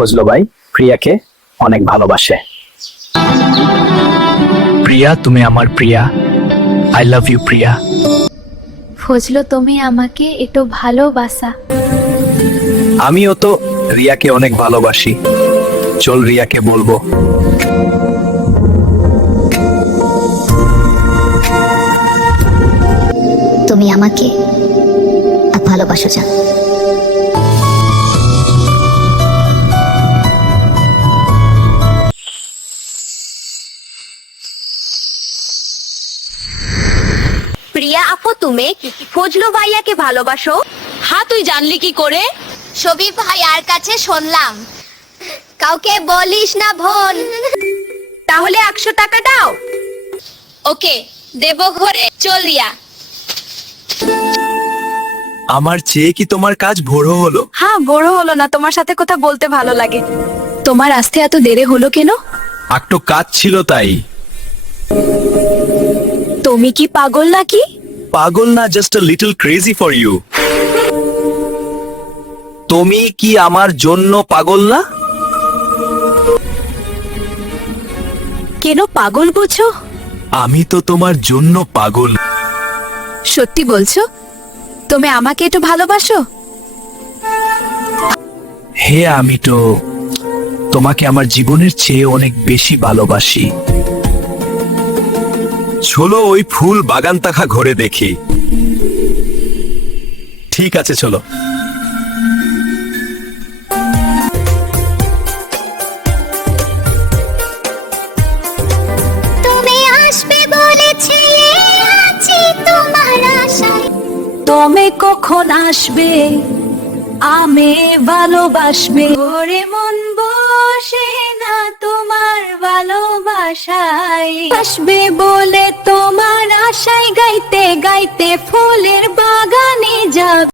ফজলু ভাই প্রিয়াকে অনেক ভালোবাসে। প্রিয়া, তুমি আমার প্রিয়া। আই লাভ ইউ প্রিয়া। ফজলু, তুমি আমাকে একটু ভালোবাসা। আমিও তো রিয়াকে অনেক ভালোবাসি। চল রিয়াকে বলবো। তুমি আমাকে ভালোবাসো জান। প্রিয়া আপু, তুমি ফজলু ভাইয়াকে ভালোবাসো? হ্যাঁ, তুই জানলি কি করে? শবীব ভাইয়ার কাছে শুনলাম। কাউকে বলিস না বোন। তাহলে 100 টাকা দাও। ওকে, দেব ঘরে। চল রিয়া। আমার চেয়ে কি তোমার কাজ বড় হলো? হ্যাঁ, বড় হলো না, তোমার সাথে কথা বলতে ভালো লাগে। তোমার আসতে এত দেরি হলো কেন? একটু কাজ ছিল তাই। তুমি কি পাগল নাকি? পাগল না, just a little crazy for you. তুমি কি আমার জন্য পাগল না? কেন পাগল বুঝো? আমি তো তোমার জন্য পাগল। সত্যি বলছো? তুমি আমাকে একটু ভালোবাসো? হে, আমি তো তোমাকে আমার জীবনের চেয়ে অনেক বেশি ভালোবাসি। চলো ওই ফুল বাগান তাকা ঘরে দেখি। ঠিক আছে, চলো। তুমি আসবে বলেছে আছি তোমার আশায়। তুমি কখন আসবে? আমি ভালোবাসবে। ওরে মন বসে না তোমার ভালোবাসায়। আসবে বলে তোমার আশায় গাইতে গাইতে ফুলের বাগানে যাব।